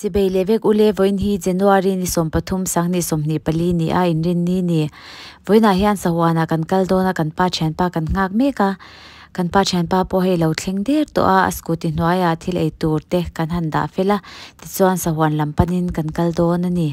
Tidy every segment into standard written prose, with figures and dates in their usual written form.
Chibei levek ule voin hi January ni sompathum sang ni somni pali ni a inrin ni voina hian sawana kan kaldona kan pa chen pa kan ngak meka kan pa chen pa po hei lo thleng der to a scooty hnuaya thil ei tur te kan handa fela ti chuan sawan lampanin kan kaldona ni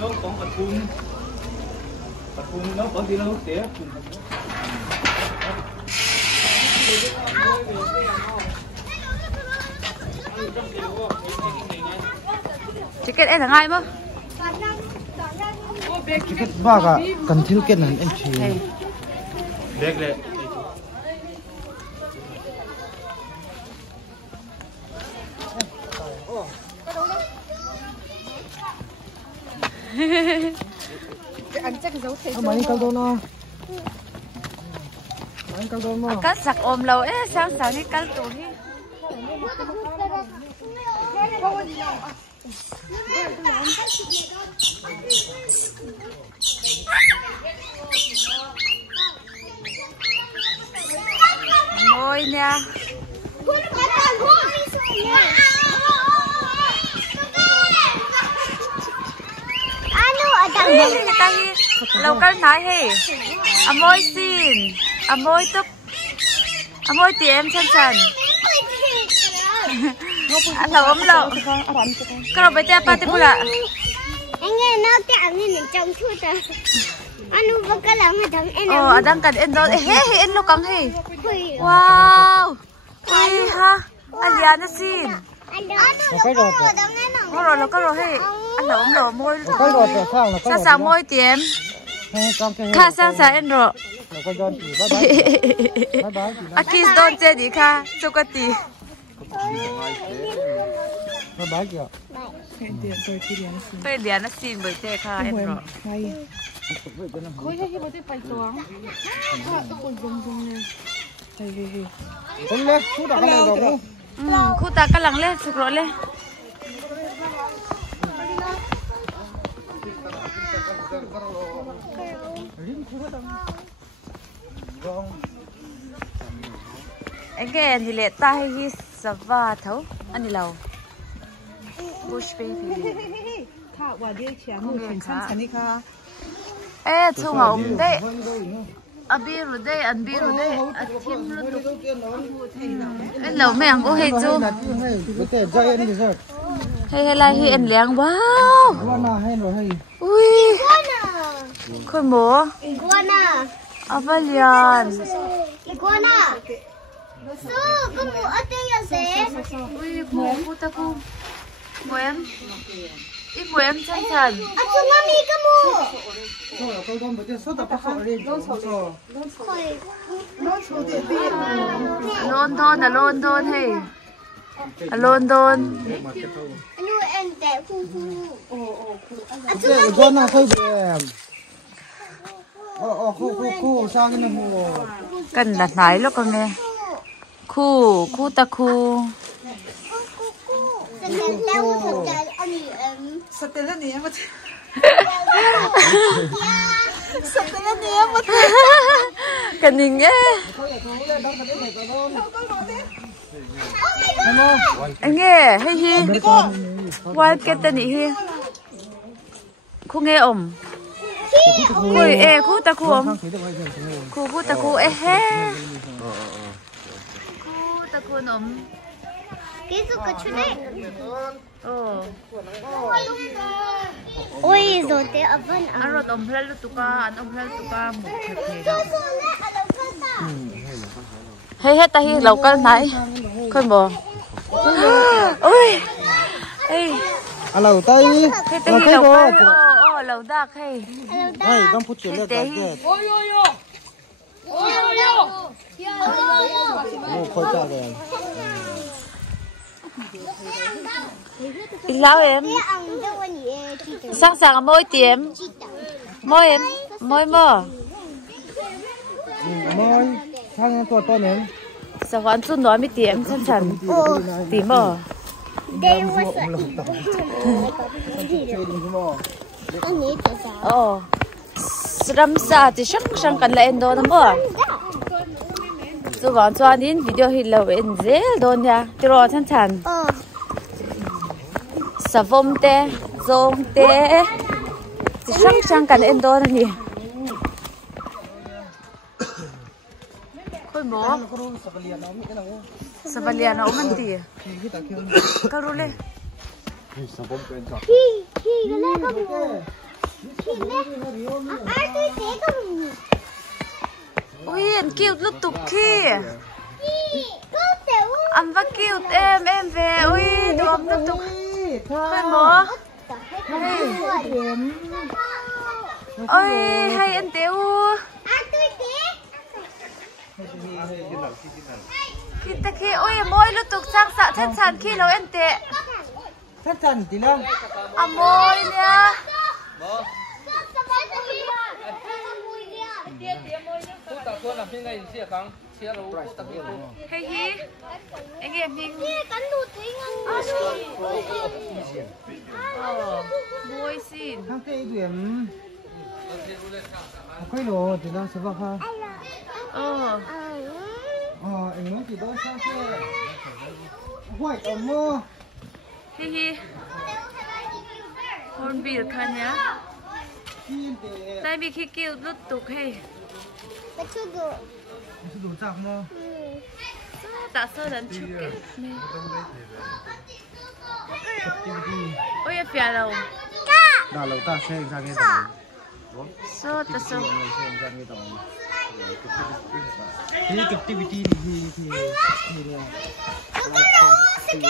Nó có bật phun nó có gì đâu tía ticket em là ngay không? Ticket ba cả cần thiếu kiện này em chỉ đẹp đấy anh chắc giấu thế mấy câu đâu nó mấy câu đâu mà cắt sặc ôm lâu ấy sáng sáng đi cắt tủ đi ngồi nè lâu cân thái hề môi xin môi túc môi tì em chân trần anh lâu ấm lâu cái nào bây giờ ba tiếp là anh nghe nó cái anh nhìn trong thuốc rồi anh uống có cái lòng mà thằng em anh đang cần em đó hê em nó căng hề wow ui ha anh liền nó xin rồi nó có rồi hề anh lâu ấm lâu môi sao sao môi tì emค่ะสร้างสรรค์หรออาคิสโดนเจดีค่ะสุกติไปเรียนนักศิลป์ไปเจค่ะเอ็นหรอคุยให้ที่เราได้ไปตัวคนจงเลยคนเล็กคู่ตากำลังเล่นคู่ตากำลังเล่นสุกรเลยAgain, thì lệ ta hay hi sava thấu anh đi lâu bush babyค่ะว่าเดี๋ยวเชียงมือถึงชั้นนี้ค่ะchung hậu đấy abiru đấy anbiru đấy atim lu anh lâu mẹ anh có hay chú hay là hi anh liang wow ui con bố avalian Su, kamu ada yang saya? Ui, bu ta ku. Bu em. Ít bu em chân trần. Aku mami kamu. Alone thon hey. Alone thon. Anu ente ku. Con nào thôi em. khu sang cái này cần đặt nái lúc con nghe khu ta khu cần nhìn nghe anh nghe hay hi qua cái tên này hi khu nghe ổn Cui khu ta khu ổn khu ta khu he khu ta khu ổn 계속 그추네. ôi rồi thế ở bên ăn rồi ông phải lúc tuka một hay hết ta hi lẩu cái này khơi bò ôi ê lẩu tây cái ta hi lẩu cái lẩu đặc hay hay con phút chuyện được cái khôi cha rồi sao em sẵn sàng môi tiệm môi em môi mơ môi sang to nữa sao con chút nói mới tiệm sẵn sàng tìm mơ đây là sắm sa thì sang cần lại đó mơ rồi cho anh in video hình lâu em dễ đó nha rồi sẵn sàng sa vôm te zong te thì sang cần em đó nhỉ khôi bố sabalian nó mình tì cái rồi lên khi cái này không ngờ khi ai tôi thế không ôi anh kêu lúc tục khi anh vẫn kêu em về ôi đồ ông lúc tục khôi bố ôi hay anh tiêu khi ta khi ôi môi lúc tục sang sạ thân sàn khi lâu anh tệ thân sàn tí nào môi nha hay hi anh em mình môi xin thằng tây điểm khôi lồ thì nó sẽ vào ha anh nói chỉ đó sao thế hoài ở mơ hi hi hôn bì khăn nhá tại vì khi kêu lúc tục hay đủ chặt mơ tạ sơ lần chụp cái ôi em phải đâu đào lẩu ta xem ra cái gì sơ ta sơ cái activity thì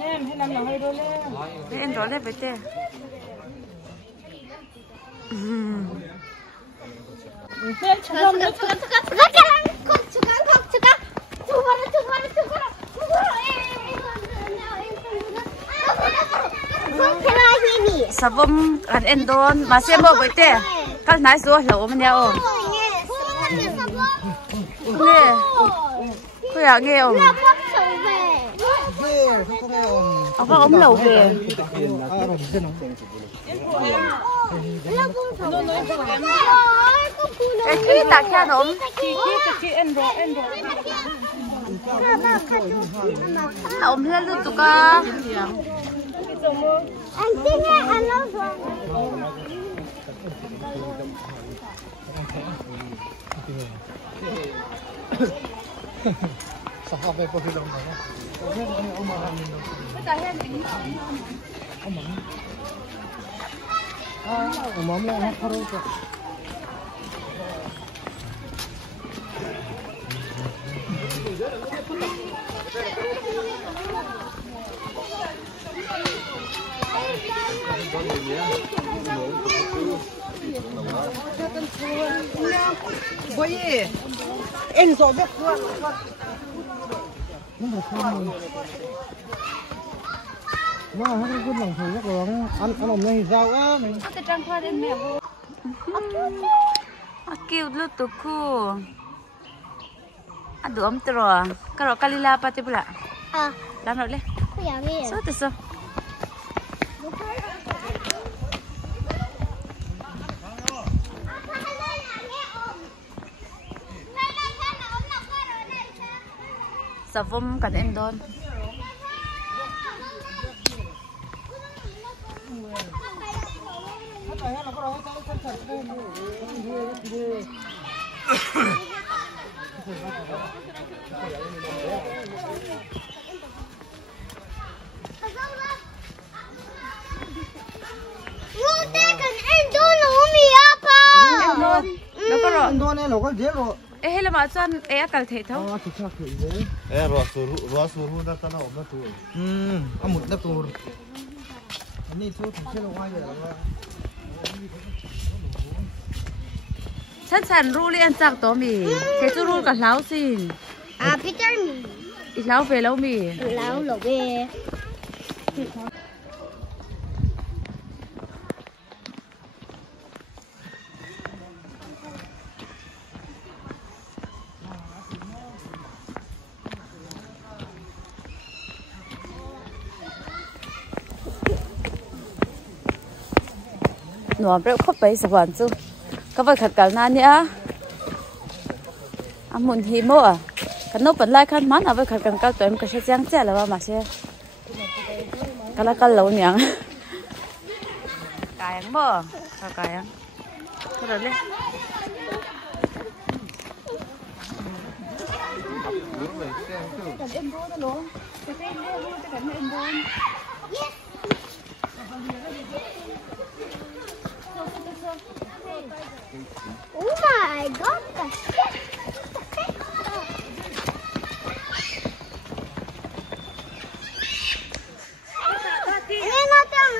em hay làm hơi rồi lên em rồi lên với tê sa vôm ăn em đón mà xem bao với tê các nãy số lẩu mình nhau nghe khôi à nghe không không nghe ông có ống lẩu về khi tạc ra nó ông lên luôn tụi con anh tin nghe anh nói rồi sahabat apa film mana? Omar Amin. Omar lah haru ke. Boye, em so biết luôn. Nó được không? Wow, nó cũng lòng thử rất là ăn ông này rau á mình. cái trang khoa đến mẹ vô. cute lu tu ku. Aduh om terus. Kalau kalila apa tu pula? Lama le. So tu so. Savom kan endon. Hello mà cho cần thể thấu. Rồi đã tao nó tu. Một đã tu. Này tu thì sẽ là ngoài vậy là. Sẵn ru li ăn chắc tổ mì. Thế chú ru cả láo xin. Peter mì. Láo về láo mì. Láo lẩu về. Nó béo khóc bấy sập hoàn chú. Các bạn khát cả na nhá. Muốn hi mô à? Cái nấu bẩn lại khăn mắn à với khát cả tụi em cái sẽ giang chè là mà sẽ. Cái là cái lẩu nhàng. Cái ăn bò, cái ăn. Cái rồi lên. Oh my god, cái nó trông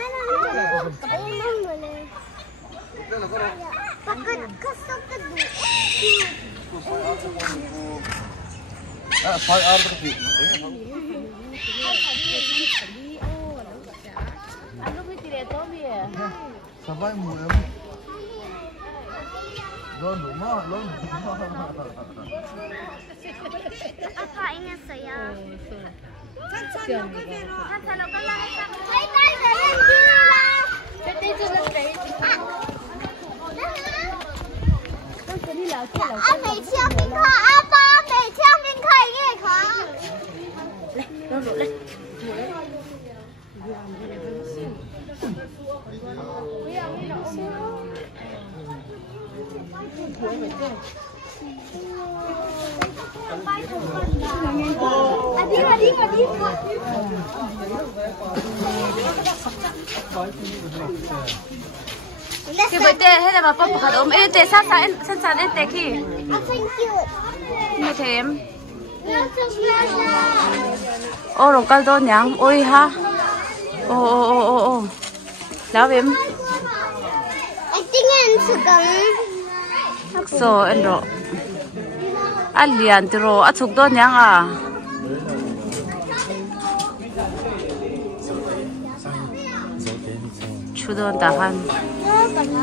cái mông rồi nè. Cái sốt cái đủ. Phải ăn được gì? Anh lúc đi để tôm đi à? Sao vậy mùi em? Lớn đủ mà, lớn đủ mà. Apa ini saya? Kan kalau kalau hai tay về lên đi là. Đây cho lên đấy. Anh mấy chiang mình khá, anh ba mấy chiang mình khá nghe khá. Lên, nó rụt lên. Đi. Cái bữa tê hết là bà bông khát ốm. Ê tê sát em tê khi. Như thế em. Ô rồi câu đôn nhang. Ôi ha. Ô. Lão em. Anh tính anh sự cần. So anh rồi. Anh liền từ rồi. Anh chụp đôn nhang à. Chú đôn ta han. Anh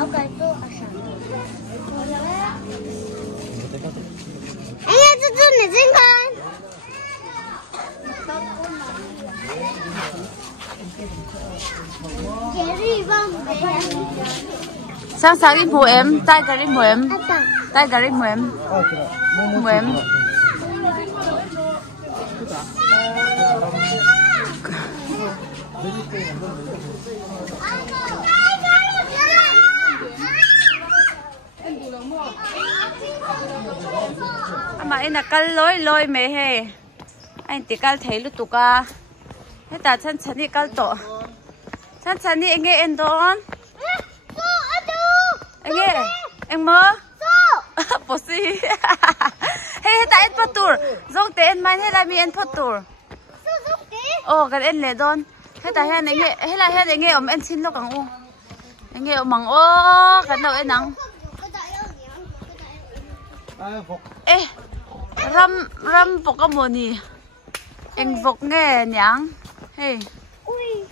ơi, chú này trên con. Sáng sáng đi mua em, tay cái đi mua em. Tay cái đi mua em. Mua em. Mà anh là cái lôi mẹ he. Anh thì cái thấy lúc tụ ca. Hết ta chân đi cái tổ. Chân đi anh nghe em đón. Anh nghe, anh mơ. Bố xí. Hey, ta em phát tour. Dốc tế em mang hết là mi em phát tour. Ồ, cái em lệ đón. Hết ta hết anh nghe, hết là hết anh nghe ông em xin lúc càng u. Anh nghe ông mắng ô, cái đầu em nắng. Ê, ram bọc cái mồ nì. Anh vọc nghe nháng. Hey. Ui,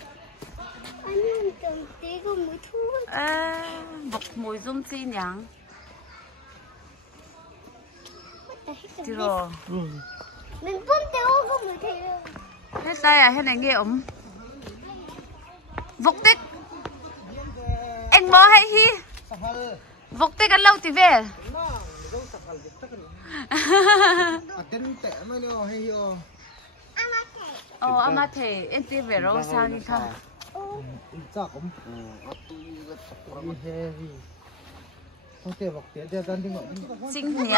anh tưởng tí có mũi thu. bọc mùi zoom chi nhang đi rồi mình phun tiêu không được thì hết tay à hết này nghe ống vọc tích anh bó hay hi vọc tích ăn lâu thì về ama thề em ti về rồi sang đi không chính nhỉ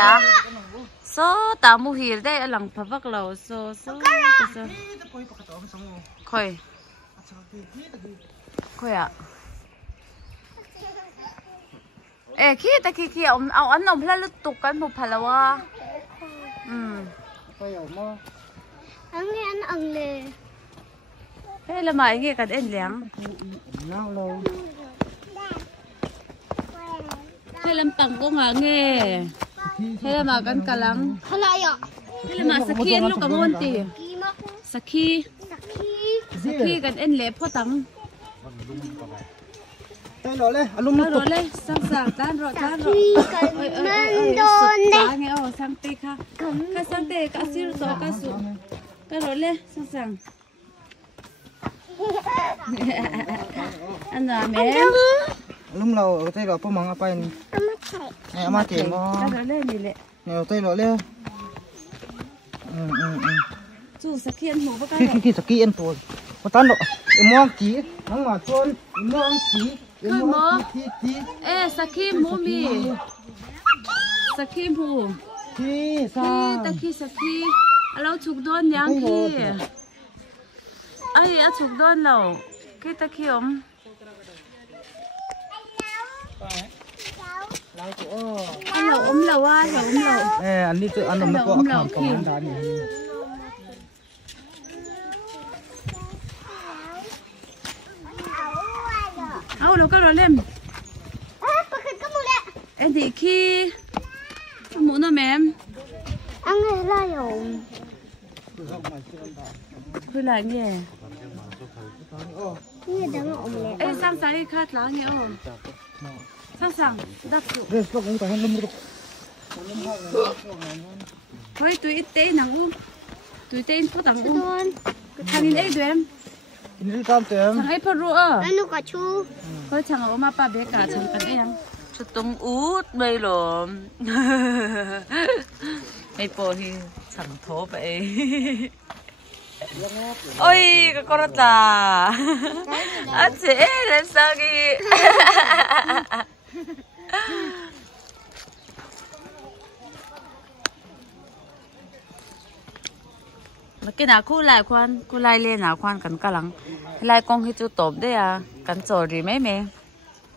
số tao mua hiểu đây lòng phật vắc lầu số khơi khơi à ê khi ta khi ông ăn ông phải lúc tục cái một phải là wa anh nghe anh ăn lề thế là mày nghe cả đen lẻng thế làm bằng có ngả nghe thế là mà căn cả lắng hay là ạ thế là mà saki lúc cảm ơn tì saki gần em lẽ phô tắng tay rồi lên alum rồi lên sang tan rồi mình đồn đấy nghe sang tê kha sang tê cá siêu rồi cá sụ cái rồi lên sang anh là mẹ alum lâu tay rồi mang apa ini ama chạy mo cái rồi lên đi lẹ nè tay rồi lên chú saki ăn hổ cái khi saki ăn tuổi có tan độ em mong chỉ nắng mà chuôn em mong chỉ khơi mơ ê saki mua mi saki mua khi sao saki alo chụp đón nhang khi ai á chụp đón lâu cái ta khi ông anh lâu ôm lâu à lâu ôm lâu ê anh đi tự ăn được nó có khoảng không đá nhỉ đâu cái rồi lên em thì khi muốn nó mềm anh nghe là rồi cứ lại nghe nghe đắng ổn lẹ ê sang sáng khát lá nghe không sang đắt tụ rồi sao cũng phải ăn được thôi tụi ít tê nắng uống tụi tê phút tặng uống thằng in ấy tụi em đi cam tém thằng ấy phật rùa anh nó có chú thôi thằng ở mà ba bé cả chẳng cần em cho tung út đây rồi mấy bố thì chẳng thố vậy ôi cái con ta à chế làm sao kì mà cái nào khu lại lên nào khoan cần cả lăng lại con hi chú tôm đấy à cần trò gì mấy mẹ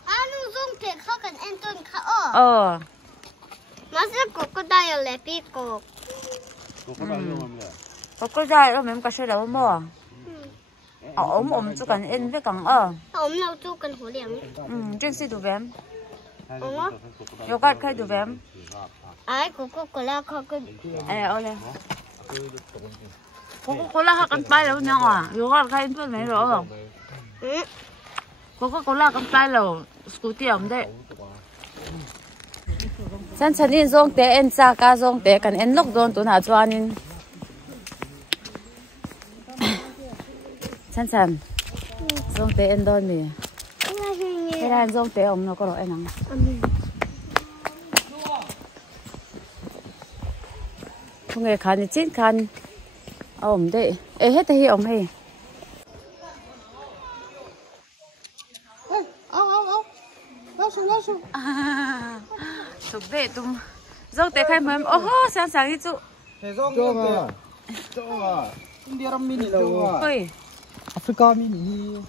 anh dùng tiền khác cần anh tuân khác mà sẽ có đây là bị có có dài đó mình có sẽ đâu mà ôm chú cần em với cần ôm lâu chú cần hổ liang chuyên sĩ đủ vém yogurt khai đủ vém ai có là khó cần ole có là cần bay đâu nhau à yogurt khai em mấy rồi không có là cần bay đâu scooty ẩm đấy chân in zong te en cha ka zong te kan en lok don tu na chuanin chân zong te en don mi cái là zong te ông nó có rồi nắng không nghe khăn thì chín khăn ông đấy ê hết thì ông hay chụp về tung dâu té khai mềm ô hô sáng sáng đi chú ôi Africa mini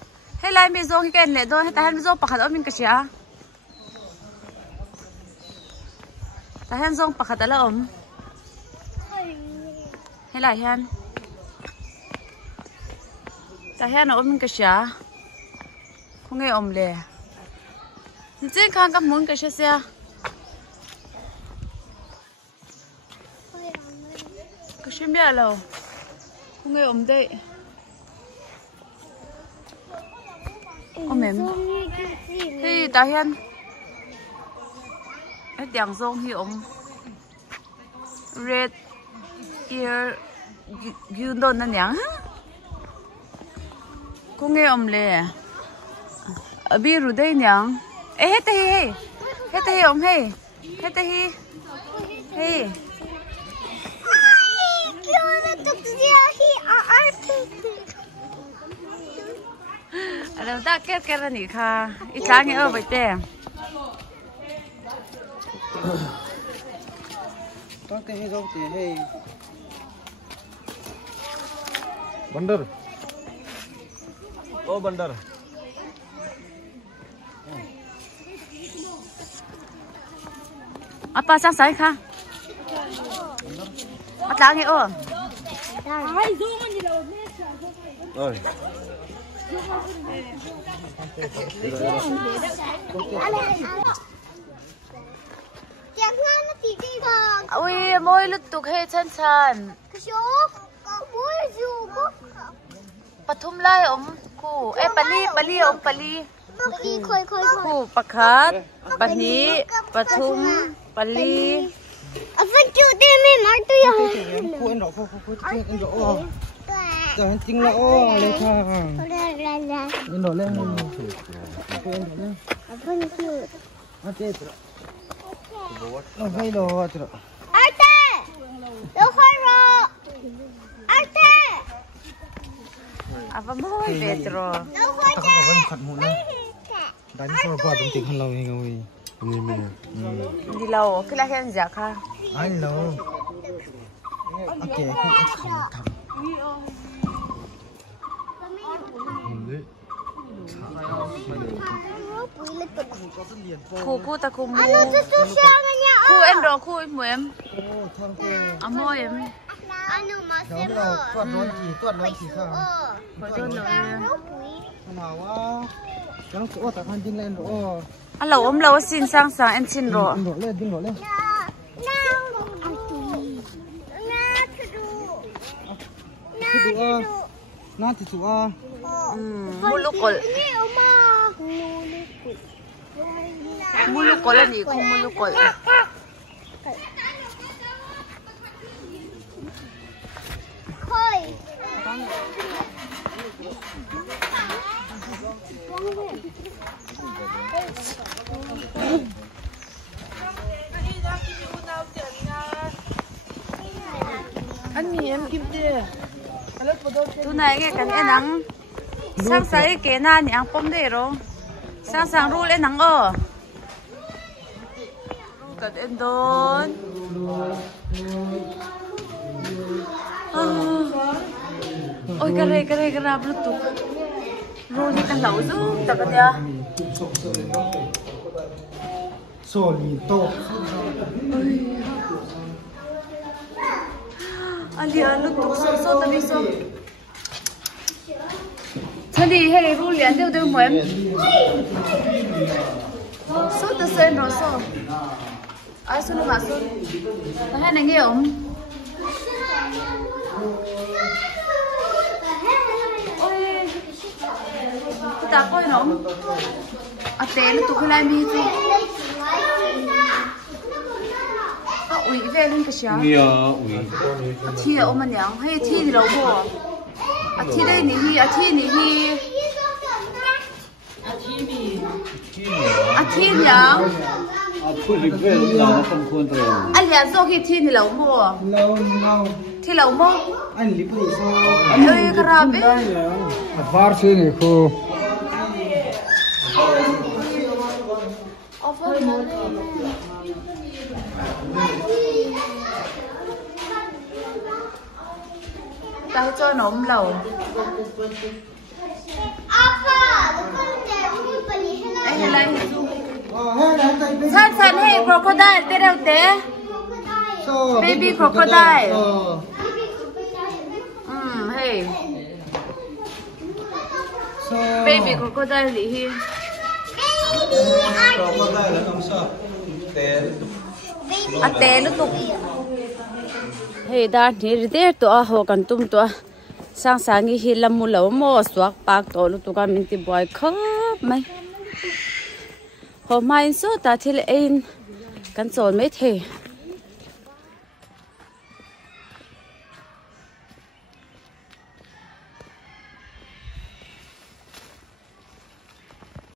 hay lại mình dâu cái này thôi hay ta hay dâu bạc hạt ở mình cái gì à ta hay dâu bạc hạt là ổn hay lại hen ta hay nó ở mình cái gì à không nghe ổn lẹ trên khang các muốn cái gì à cái gì biết đâu không nghe ổn đấy ôm em hey ta hiền hết đèn rong hi red ear gương đồn nè cũng nghe lệ ở bi rồi đây nhang hết đây ông hey hết đây heyเราได้แก้แล้วนี่ค่ะอีกครั้งนี้ไปเต้ต้องเตะให้ต้องเตะให้บันเดอร์โอ้บันเดอร์อาป้าสั่งใส่ค่ะมาล้างให้โอ้เอ้ยอุ้ยมวยลุดตุกให้ชันปทุมไล่คู่ปลีปลีคู่ปะคัดปะนีปทุมปลีApa cuci ni martu ya? Kau enggak jangan tinggal oleh kah? Enggak leh. Apa ni cute? Ada tu. Oh, hai lo tu. Arte, loharo. Arte. Apa mau Petro? Loharo. Apa kat mu lah? Dan kau buat penting halau ni kau ni. Di lau, kita kan jaga. Ai lo. Okey, kam. Khu ta khu mu. Ano tu susahnya? Khu em rồi khu mu em. Oh, thang ke. Amo em. Ano masih Kalau tuan lonci kah? Betul lah. Kenapa? Kalau tu tak kanjing lain oh. Alo lau xin sang em xin rồi. Ding le. Nanti tu Mulukol. Mulukol ni, kung mulukol. Koi. Anh mì em kim tê. Tu này cái cái nắng sang sáng cái na nhang pom đây rồi sang sáng ru lên nắng cái em đón ôi cái rap luôn tụ ru đi căn đầu chứ tập cái gì solito. Ali alu tụ so tabi so Tadi hari ru lian đều mu em so ta sen rồi so ai so mà so ta hay này nghe không ôi ta coi nó à té nó tụi cái lai mi chứ à ui về luôn cái sao thi ở mà nhang hay thi thì đâu có à thi đây nỉ hi à thi nhang anh liền so khi thi thì lâu mua thi lâu mua Anh lipu so. ơi karabe Bar sini ko. ta cho nó lẩu anh lại san hey crocodile te đâu te baby crocodile hey baby crocodile li hi Crocodile là không sao. te lu tuk hey da ni de to ho kan tum to sang sang hi lam mu lo mo swak pak to lu tu ka min ti boy khop mai ho mai so ta thil ein kan chol mai the